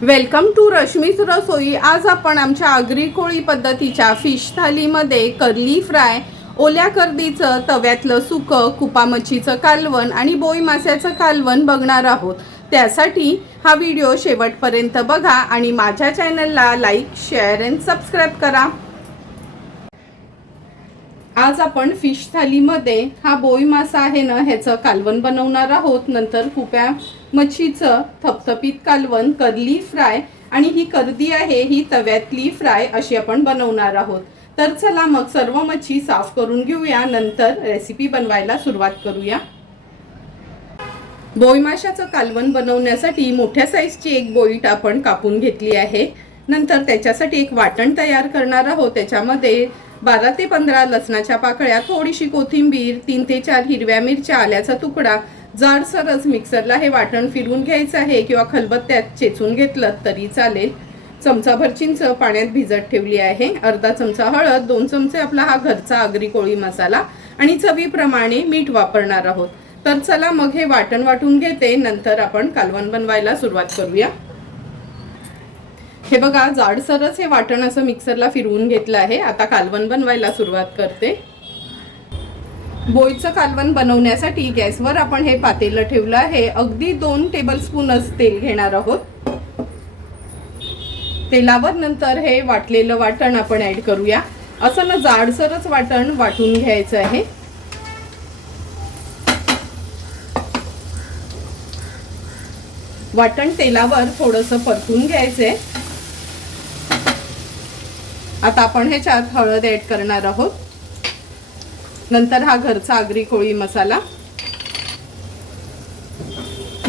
Welcome to रश्मीच रसोई। आज आपण आमच्या आगरी कोळी पद्धतीच्या फिश थालीमध्ये कर्ली फ्राय, ओल्या कर्दीचं तव्यातलं सुकं, कुपा मच्छीचं कालवण आणि बोई माशाचं कालवण बघणार आहोत। त्यासाठी हा व्हिडिओ शेवटपर्यंत बघा आणि माझ्या चॅनलला लाईक, शेअर आणि सबस्क्राईब करा। आज आपण फिश थालीमध्ये हा बोई मासा आहे ना, ह्याचं कालवण बनवणार आहोत। नंतर कुप्या मच्छीचं थपथपीत कालवण, कर्ली फ्राय आणि ही कर्दी आहे ही तव्यातली फ्राय अशी आपण बनवणार आहोत। तर चला मग सर्व मच्छी साफ करून घेऊया, नंतर रेसिपी बनवायला सुरुवात करूया। बोई माशाचं कालवण बनवण्यासाठी मोठ्या साईजची एक बोईट आपण कापून घेतली आहे। नंतर त्याच्यासाठी एक वाटण तयार करणार आहोत। त्याच्यामध्ये 12 ते 15 लसणाच्या पाकळ्या, थोडीशी कोथिंबीर, 3 ते 4 हिरव्या मिरच्या, आल्याचा तुकडा, जाडसरच मिक्सरला हे वाटण फिरवून घ्यायचं आहे किंवा खलबत्त्यात चेचून घेतलं तरी चालेल। चमचाभर चिंच पाण्यात भिजत ठेवली आहे, अर्धा चमचा हळद, 2 चमचे आपला हा घरचा आगरी कोळी मसाला आणि चवीप्रमाणे मीठ वापरणार आहोत। तर चला मग हे वाटण वाटून घेते, नंतर आपण कालवण बनवायला सुरुवात करूया। हे बघा, जाडसरच हे वाटण असं मिक्सरला फिरवून घेतलं आहे। आता कालवण बनवायला सुरुवात करते। बोईचं कालवण बनवण्यासाठी गॅसवर आपण हे पातेलं ठेवलं आहे। अगदी 2 टेबलस्पूनच तेल घेणार आहोत। तेलावर नंतर हे वाटलेलं वाटण आपण ऍड करूया। असं ना जाडसरच वाटण वाटून घ्यायचं आहे। वाटण तेलावर थोडंसं परतून घ्यायचंय। आता आपण ह्याच्यात हळद ऍड करणार आहोत, नंतर हा घरचा आगरी कोळी मसाला।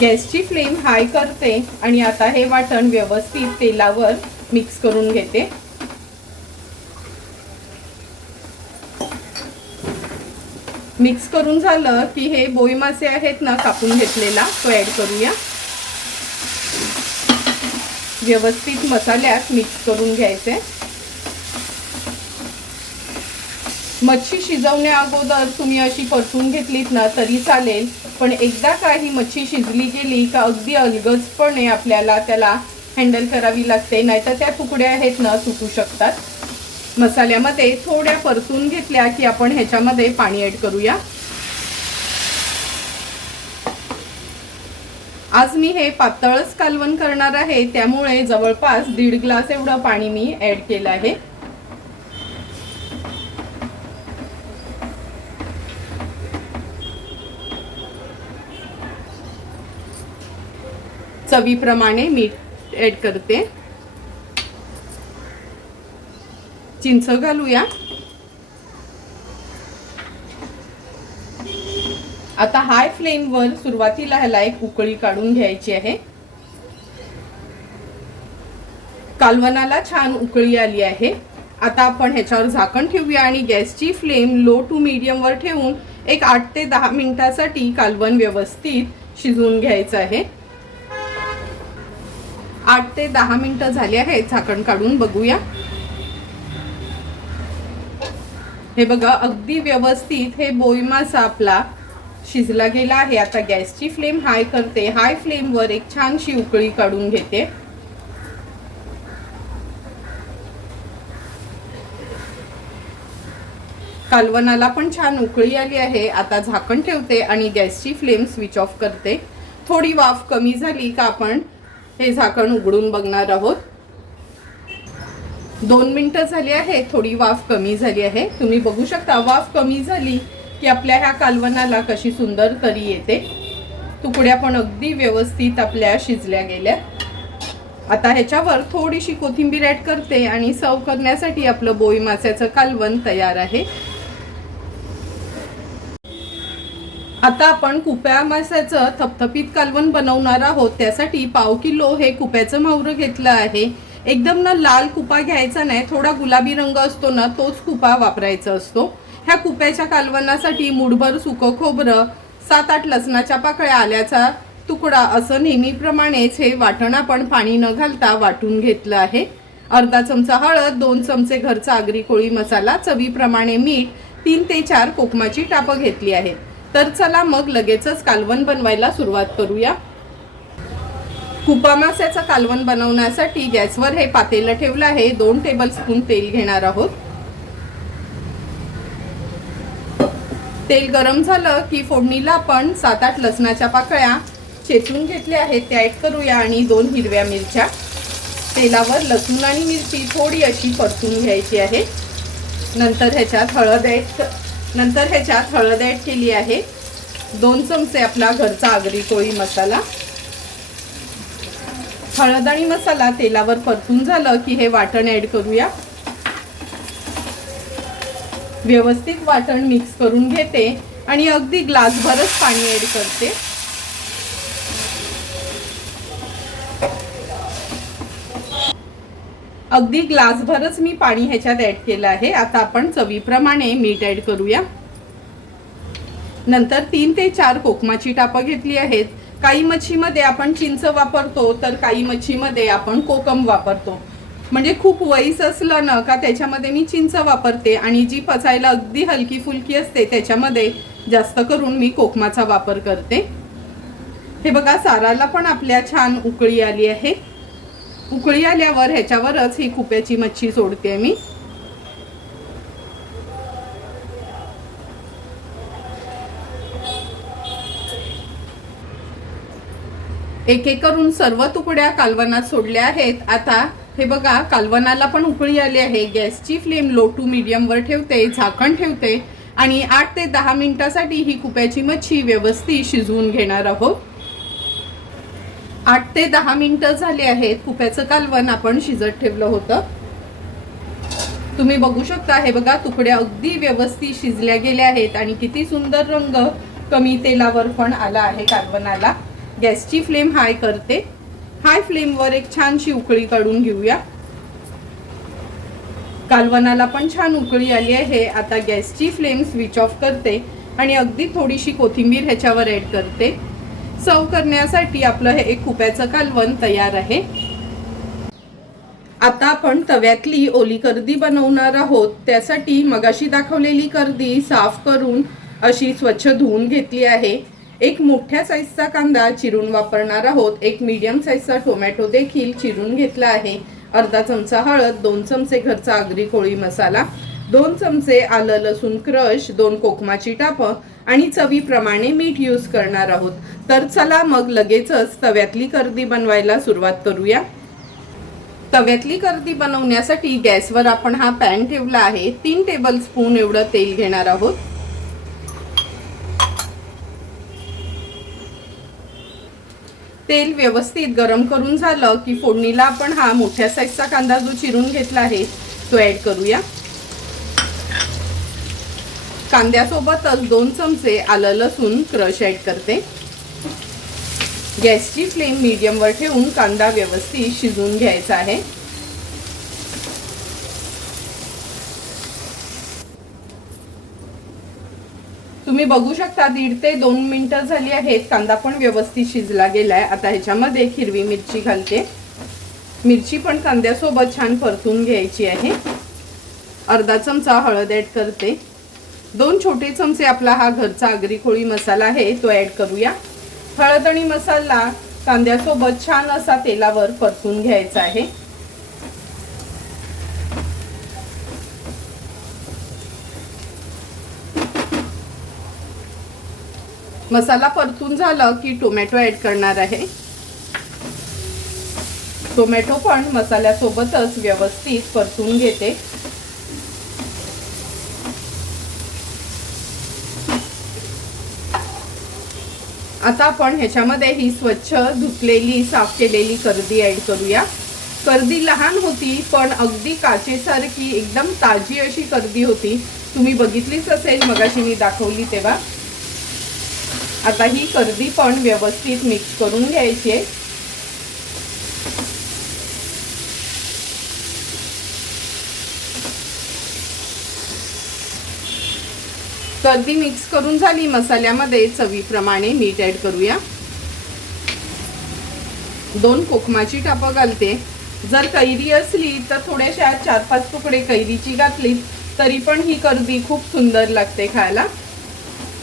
गॅसची फ्लेम हाय करते आणि आता हे वाटण व्यवस्थित तेलावर मिक्स करून घेते। मिक्स करून झालं की हे बोई मासे आहेत ना कापून घेतलेला तो ऍड करूया। व्यवस्थित मसाल्यात मिक्स करून घ्यायचे। मच्छी शिजवण्या अगोदर तुम्ही अशी परतून घेतलीत ना तरी चालेल, पण एकदा का ही मच्छी शिजली गेली का अगदी अलगदपणे आपल्याला त्याला हँडल करावी लागते, नाहीतर त्या तुकड्या आहेत ना तुटू शकतात। मसाल्यामध्ये थोड्या परतून घेतल्या की आपण ह्याच्यामध्ये पाणी ऍड करूया। आज मी हे पातळच कालवण करणार आहे, त्यामुळे जवळपास 1.5 ग्लास एवढं पाणी मी ऍड केलं आहे। चवीप्रमाणे मीठ ऍड करते, चिंच घालूया। आता हाय फ्लेम वर सुरुवातीला ह्याला एक उकळी काढून घ्यायची आहे। कालवणाला छान उकळी आली आहे। आता आपण ह्याच्यावर झाकण ठेवूया आणि गॅसची फ्लेम लो टू मीडियम वर ठेवून एक 8 ते 10 मिनिटांसाठी कालवण व्यवस्थित शिजवून घ्यायचं आहे। 8 ते 10 मिनिटं झाली आहेत, झाकण काढून बघूया। हे बघा, अगदी व्यवस्थित हे बोई मासा आपला शिजला गेला आहे। आता गॅसची फ्लेम हाय करते, हाय फ्लेम वर एक छानशी उकळी काढून घेते। कालवणाला पण छान उकळी आली आहे। आता झाकण ठेवते आणि गॅसची फ्लेम स्विच ऑफ करते। थोडी वाफ कमी झाली का आपण हे झाकण उघडून बघणार आहोत। 2 मिनिटं झाली आहे, थोडी वाफ कमी झाली आहे। तुम्ही बघू शकता वाफ कमी झाली की आपल्या ह्या कालवणाला कशी सुंदर तरी येते। तुकड्या पण अगदी व्यवस्थित आपल्या शिजल्या गेल्या। आता ह्याच्यावर थोडीशी कोथिंबीर ऍड करते आणि सर्व करण्यासाठी आपलं बोई माशाचं कालवण तयार आहे। आता आपण कुप्या माशाचं थपथपीत कालवण बनवणार आहोत। त्यासाठी 1/2 किलो हे कुप्याचं मावरं घेतलं आहे। एकदम ना लाल कुपा घ्यायचा नाही, थोडा गुलाबी रंग असतो ना तोच कुपा वापरायचा असतो। ह्या कुप्याच्या कालवणासाठी मुठभर सुकं खोबरं, 7-8 लसणाच्या पाकळ्या, आल्याचा तुकडा असं नेहमीप्रमाणेच हे वाटण आपण पाणी न घालता वाटून घेतलं आहे। अर्धा चमचा हळद, 2 चमचे घरचा आगरी कोळी मसाला, चवीप्रमाणे मीठ, 3 ते 4 कोकमाची टापं घेतली आहेत। तर चला मग लगेचच कालवण बनवायला सुरुवात करूया। कुपा माशाचं कालवण बनवण्यासाठी गॅसवर हे पातेलं ठेवलं आहे. 2 टेबलस्पून तेल घेणार आहोत. तेल गरम झालं की फोडणीला आपण 7-8 लसणाच्या पाकळ्या चेचून घेतल्या आहेत त्या ऍड करूया आणि 2 हिरव्या मिरच्या. तेलावर लसूण आणि मिरची थोडी अशी परतून घ्यायची आहे. नंतर ह्याच्यात हळद ऍड केली आहे. 2 चमचे आपला घरचा आगरी कोळी मसाला. हळद आणि मसाला तेलावर परतून झालं की हे वाटण ऍड करूया. व्यवस्थित वाटण मिक्स करून घेते आणि अगदी ग्लासभरच पाणी ऍड करते. अगदी ग्लासभरच मी पाणी ह्याच्यात ऍड केलं आहे. आता आपण चवीप्रमाणे मीठ ऍड करूया. नंतर 3 ते 4 कोकमाची टापं घेतली आहेत. काही मच्छीमध्ये आपण चिंच वापरतो तर काही मच्छीमध्ये आपण कोकम वापरतो. म्हणजे खूप वैस असलं ना का त्याच्यामध्ये मी चिंच वापरते आणि जी पचायला अगदी हलकी फुलकी असते त्याच्यामध्ये जास्त करून मी कोकमाचा वापर करते. हे बघा, साराला पण आपल्या छान उकळी आली आहे. उकळी आल्यावर ह्याच्यावरच ही खुप्याची मच्छी सोडते मी. एक एक करून सर्व तुकड्या कालवनात सोडल्या आहेत. आता हे बघा, कालवनाला पण उकळी आली आहे. गॅसची फ्लेम लो टू मीडियम वर ठेवते, झाकण ठेवते आणि 8 ते 10 मिनिटांसाठी ही खुप्याची मच्छी व्यवस्थित शिजवून घेणार आहोत. 8 ते 10 मिनिटं झाले आहेत. खुप्याचं कालवण आपण शिजत ठेवलं होतं. तुम्ही बघू शकता, हे बघा, तुकड्या अगदी व्यवस्थित शिजल्या गेल्या आहेत आणि किती सुंदर रंग कमी तेलावर पण आला आहे कालवनाला. गॅसची फ्लेम हाय करते. हाय फ्लेमवर एक छानशी उकळी काढून घेऊया. कालवनाला पण छान उकळी आली आहे. आता गॅसची फ्लेम स्विच ऑफ करते आणि अगदी थोडीशी कोथिंबीर ह्याच्यावर ऍड करते. सर्व करण्यासाठी आपलं हे एक खुप्याचं कालवण तयार आहे. आता आपण तव्यातली ओली कर्दी बनवणार आहोत. त्यासाठी मगाशी दाखवलेली कर्दी साफ करून अशी स्वच्छ धुवून घेतली आहे. एक मोठ्या साईजचा कांदा चिरून वापरणार आहोत. एक मीडियम साईजचा टोमॅटो देखील चिरून घेतला आहे. अर्धा चमचा हळद, 2 चमचे घरचा आगरी कोळी मसाला, 2 चमचे आलं लसूण क्रश, 2 कोकमाची टापं आणि चवीप्रमाणे मीठ यूज करणार आहोत. तर चला मग लगेचच तव्यातली कर्दी बनवायला सुरुवात करूया. तव्यातली कर्दी बनवण्यासाठी गॅसवर आपण हा पॅन ठेवला आहे. 3 टेबलस्पून एवढं तेल घेणार आहोत. तेल व्यवस्थित गरम करून झालं की फोडणीला आपण हा मोठ्या साईजचा कांदा जो चिरून घेतला आहे तो ऍड करूया. कांद्यासोबतच 2 चमचे आलं लसूण क्रश ऍड करते. गॅसची फ्लेम मीडियम वर ठेवून कांदा व्यवस्थित शिजवून घ्यायचा आहे. तुम्ही बघू शकता 1.5 ते 2 मिनिटं झाली आहेत. कांदा पण व्यवस्थित शिजला गेलाय. आता ह्याच्यामध्ये हिरवी मिरची घालते. मिरची पण कांद्यासोबत छान परतून घ्यायची आहे. अर्धा चमचा हळद ऍड करते. 2 छोटे चमचे आपला हा घरचा आगरी कोळी मसाला आहे तो ऍड करूया. हळद आणि मसाला कांद्यासोबत छान असा तेलावर परतून घ्यायचा आहे. मसाला परतून झाला की टोमॅटो ऍड करणार आहे. टोमॅटो पण मसाल्यासोबतच व्यवस्थित परतून घेते. आता आपण ह्याच्यामध्ये ही स्वच्छ धुतलेली साफ केलेली कर्दी ऍड करूया. कर्दी लहान होती पण अगदी काचेसारखी एकदम ताजी अशी कर्दी होती. तुम्ही बघितलीच असेल मगाशी मी दाखवली तेव्हा. आता ही कर्दी पण व्यवस्थित मिक्स करून घ्यायची आहे. कर्दी मिक्स करून झाली. मसाल्यामध्ये चवीप्रमाणे मीठ ऍड करूया. 2 कोकमाची टापं घालते. जर कैरी असली तर थोड्याशा 4-5 तुकडे कैरीची घातली तरी पण ही कर्दी खूप सुंदर लागते खायला.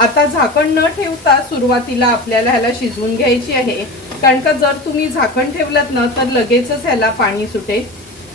आता झाकण न ठेवता सुरुवातीला आपल्याला ह्याला शिजवून घ्यायची आहे. कारण का जर तुम्ही झाकण ठेवलात ना तर लगेचच ह्याला पाणी सुटेल।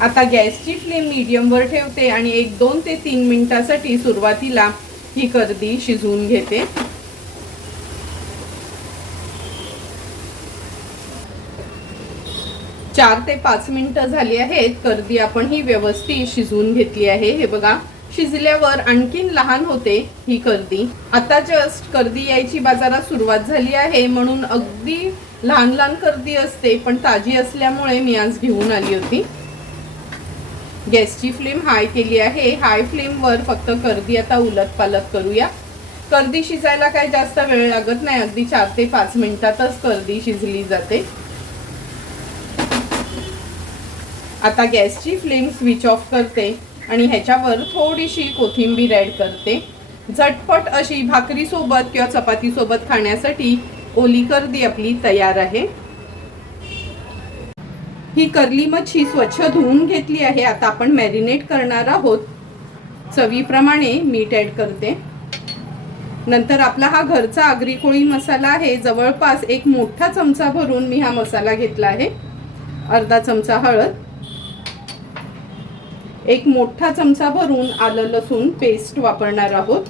आता गॅसची फ्लेम मीडियमवर ठेवते आणि 1-2 ते 3 मिनिटांसाठी सुरुवातीला ही कर्दी शिजवून घेते। 4 ते 5 मिनिटं झाली आहेत। कर्दी आपण ही व्यवस्थित शिजवून घेतली आहे। हे बघा, शिजल्यावर आणखीन लहान होते ही कर्दी। आता जस्ट कर्दी यायची बाजारात सुरुवात झाली आहे, म्हणून अगदी लहान लहान कर्दी असते, पण ताजी असल्यामुळे मी आज घेऊन आली होती। गॅसची फ्लेम हाय केली आहे। हाय फ्लेमवर फक्त कर्दी आता उलटपालट करूया। कर्दी शिजायला काही जास्त वेळ लागत नाही, अगदी 4 ते 5 मिनिटातच कर्दी शिजली जाते। आता गॅसची फ्लेम स्विच ऑफ करते आणि ह्याच्यावर थोडीशी कोथिंबीर ॲड करते। झटपट अशी भाकरी सोबत किंवा चपाती सोबत खाण्यासाठी ओली कर्दी आपली तयार आहे। ही कर्ली मच्छी स्वच्छ धुवून घेतली आहे। आता आपण मॅरिनेट करणार आहोत। चवीप्रमाणे मीठ ॲड करते। नंतर आपला हा घरचा आगरी कोळी मसाला आहे, जवळपास 1 मोठा चमचा भरून मी हा मसाला घेतला आहे। अर्धा चमचा हळद, 1 मोठा चमचा भरून आलं लसूण पेस्ट वापरणार आहोत।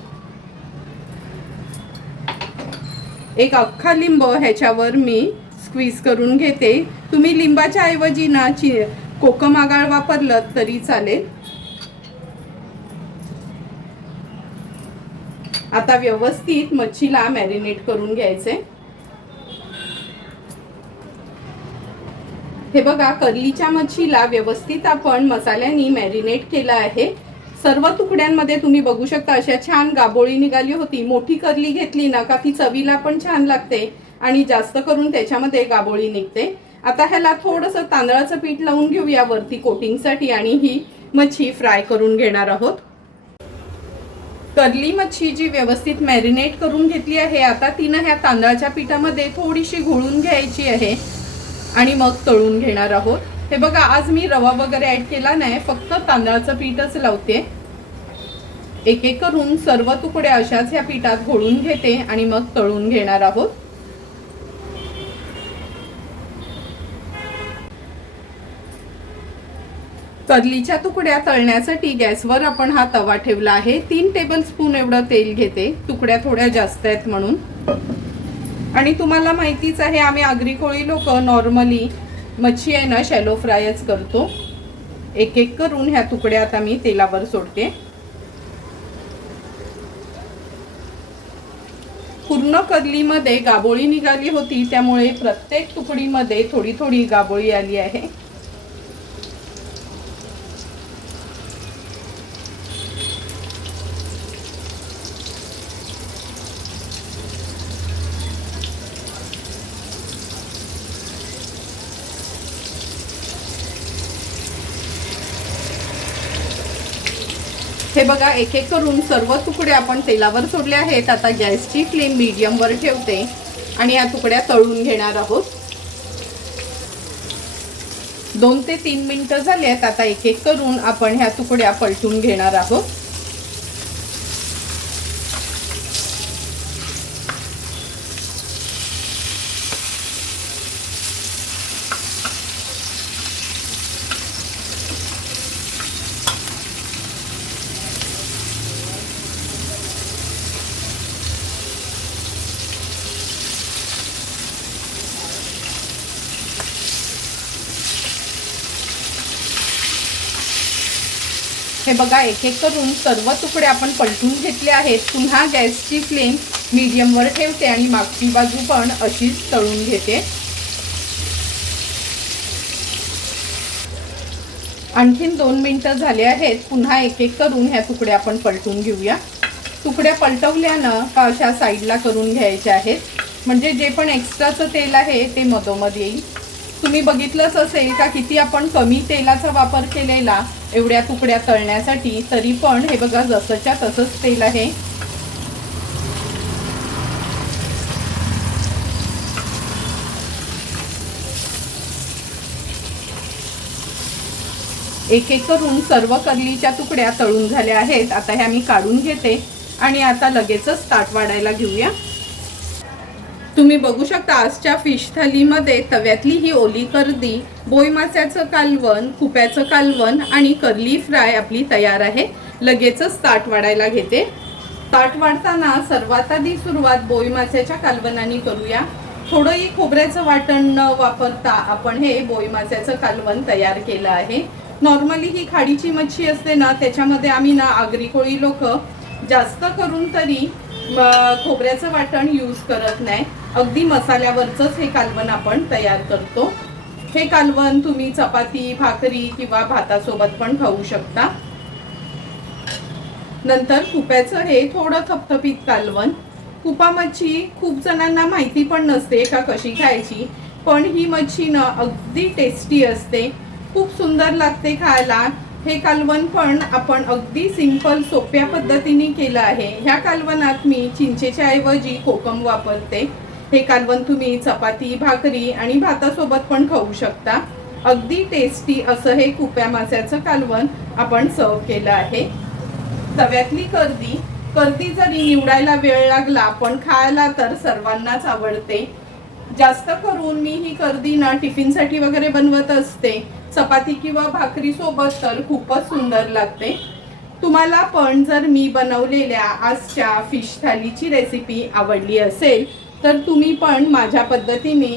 1 अख्खा लिंब ह्याच्यावर मी स्क्वीज करून घेते। तुम्ही लिंबाच्या ऐवजी ना कोकम आगळ वापरलं तरी चालेल। आता व्यवस्थित मच्छीला मॅरिनेट करून घ्यायचे। हे बघा, कर्लीच्या मच्छीला व्यवस्थित आपण मसाल्याने मॅरिनेट केलं आहे। सर्व तुकड्यांमध्ये तुम्ही बघू शकता अशा छान गाबोळी निघाली होती। मोठी कर्ली घेतली ना का ती चवीला पण छान लागते आणि जास्त करून त्याच्यामध्ये गाबोळी निघते। आता ह्याला थोडंसं तांदळाचं पीठ लावून घेऊया वरती कोटिंगसाठी आणि ही मच्छी फ्राय करून घेणार आहोत। कर्ली मच्छी जी व्यवस्थित मॅरिनेट करून घेतली आहे, आता तिनं ह्या तांदळाच्या पिठामध्ये थोडीशी घोळून घ्यायची आहे आणि मग तळून घेणार आहोत। हे बघा, आज मी रवा वगैरे ॲड केला नाही, फक्त तांदळाचं पीठच लावते। एक एक करून सर्व तुकड्या अशाच ह्या पिठात घोळून घेते आणि मग तळून घेणार आहोत। कर्लीच्या तुकड्या तळण्यासाठी गॅसवर आपण हा तवा ठेवला आहे। 3 टेबलस्पून एवढं तेल घेते, तुकड्या थोड्या जास्त आहेत म्हणून। आणि तुम्हाला माहितीच आहे, आम्ही आगरी कोळी लोक नॉर्मली मच्छी आहे ना शॅलो फ्रायच करतो। एक एक करून ह्या तुकड्या आता मी तेलावर सोडते। पूर्ण कर्लीमध्ये गाबोळी निघाली होती, त्यामुळे प्रत्येक तुकडीमध्ये थोडी थोडी गाबोळी आली आहे। हे बघा, एक एक करून सर्व तुकडे आपण तेलावर सोडले आहेत। आता गॅसची फ्लेम मीडियमवर ठेवते आणि या तुकड्या तळून घेणार आहोत। 2 ते 3 मिनिटं झाली आहेत। आता एक एक करून आपण ह्या तुकड्या पलटून घेणार आहोत। हे बघा, एक एक करून सर्व तुकडे आपण पलटून घेतले आहेत। पुन्हा गॅसची फ्लेम मीडियमवर ठेवते आणि मागची बाजू पण अशीच तळून घेते। आणखीन 2 मिनिटं झाले आहेत। पुन्हा एक एक करून ह्या तुकड्या आपण पलटून घेऊया। तुकड्या पलटवल्यानं का अशा साईडला करून घ्यायच्या आहेत, म्हणजे जे पण एक्स्ट्राचं तेल आहे ते मधोमध येईल। तुम्ही बघितलंच असेल का किती आपण कमी तेलाचा वापर केलेला एवढ्या तुकड्या तळण्यासाठी, तरी पण हे बघा जसंच्या तसंच तेल आहे। एक एक करून सर्व कर्लीच्या तुकड्या तळून झाल्या आहेत। आता ह्या मी काढून घेते आणि आता लगेचच ताट वाढायला घेऊया। तुम्ही बघू शकता आजच्या फिश थालीमध्ये तव्यातली ही ओली कर्दी, बोई माशाचं कालवण, कुप्याचं कालवण आणि कर्ली फ्राय आपली तयार आहे. लगेचच ताट वाढायला घेते. ताट वाढताना सर्वात आधी सुरुवात बोई माशाच्या कालवणाने करूया. थोडंही खोबऱ्याचं वाटण न वापरता आपण हे बोई माशाचं कालवण तयार केलं आहे. नॉर्मली ही खाडीची मच्छी असते ना, त्याच्यामध्ये आम्ही ना आगरी कोळी लोक जास्त करून तरी खोबऱ्याचं वाटण यूज करत नाही. अगदी मसाल्यावरचंच हे कालवण आपण तयार करतो. हे कालवण तुम्ही चपाती, भाकरी किंवा भातासोबत पण खाऊ शकता. नंतर कुप्याचं हे थोडं थपथपीत कालवण. कुपा मच्छी खूप जणांना माहिती पण नसते का कशी खायची, पण ही मच्छी ना अगदी टेस्टी असते, खूप सुंदर लागते खायला. हे कालवण पण आपण अगदी सिंपल सोप्या पद्धतीने केलं आहे. ह्या कालवणात मी चिंचेच्या ऐवजी कोकम वापरते. हे कालवण तुम्ही चपाती, भाकरी आणि भातासोबत पण खाऊ शकता. अगदी टेस्टी असं हे कुप्या माशाचं कालवण आपण सर्व केलं आहे. तव्यातली कर्दी जरी निवडायला वेळ लागला पण खायला तर सर्वांनाच आवडते. जास्त करून मी ही कर्दी ना टिफिनसाठी वगैरे बनवत असते. चपाती किंवा भाकरी सोबत तर खूपच सुंदर लागते. तुम्हाला पण जर मी बनवलेल्या आजच्या फिश थालीची रेसिपी आवडली असेल तर तुम्ही पण माझ्या पद्धतीने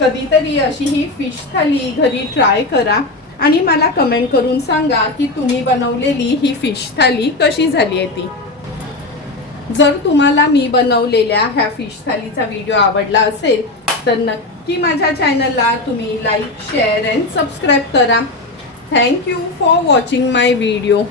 कधीतरी अशी ही फिश थाली घरी ट्राय करा आणि मला कमेंट करून सांगा की तुम्ही बनवलेली ही फिश थाली कशी झाली आहे ती. जर तुम्हाला मी बनवलेल्या ह्या फिश थालीचा व्हिडिओ आवडला असेल तर नक्की माझ्या चॅनलला तुम्ही लाईक, शेअर अँड सबस्क्राईब करा. Thank you for watching my video.